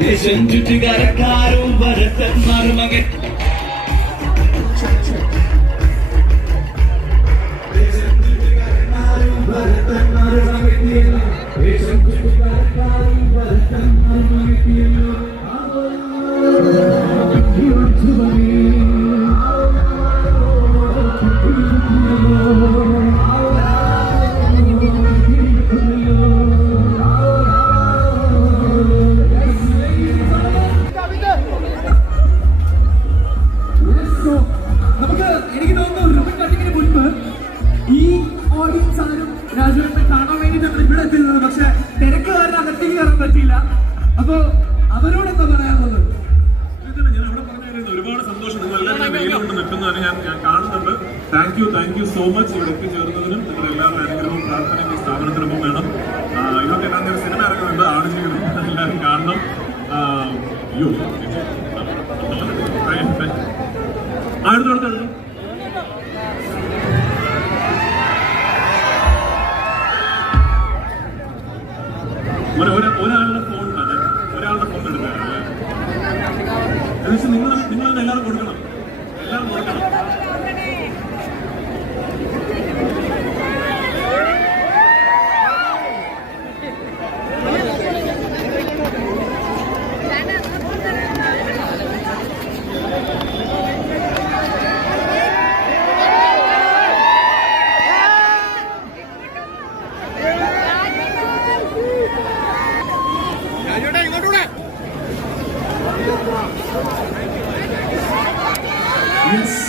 ദേശം ചുറ്റുകാരക്കാരും ഭരതന്മാർ മകൻ രാജുവിനെ കാണാൻ വേണ്ടി നമ്മൾ ഇവിടെ എത്തുന്നത്. പക്ഷെ തിരക്ക് കാരണം അകത്തേക്ക് കയറാൻ പറ്റിയില്ല. അപ്പൊ അവരോടൊക്കെ പറയാനുള്ളത് ഞാൻ അവിടെ പറഞ്ഞു. ഒരുപാട് സന്തോഷം. നിങ്ങൾ എല്ലാവരും വെയിലുകൊണ്ട് നിൽക്കുന്നതാണ് ഞാൻ കാണുന്നുണ്ട്. Thank you so much. ഇവിടെ എത്തിച്ചേർന്നതിനും നിങ്ങൾ എല്ലാവരും അനുഗ്രഹവും പ്രാർത്ഥനയും ഈ സ്ഥാപനത്തിനൊപ്പം വേണം. ഇതൊക്കെ എല്ലാം നേരം സിനിമ ഇറങ്ങുന്നുണ്ട്. ആടുജീവിതം എല്ലാവരും കാണണം. അടുത്തോടുത്തുള്ളൂ ഒരാളുടെ ഫോൺ എടുക്കാറ്. എന്നുവെച്ചാൽ നിങ്ങളത് എല്ലാവരും കൊടുക്കണം. Yes.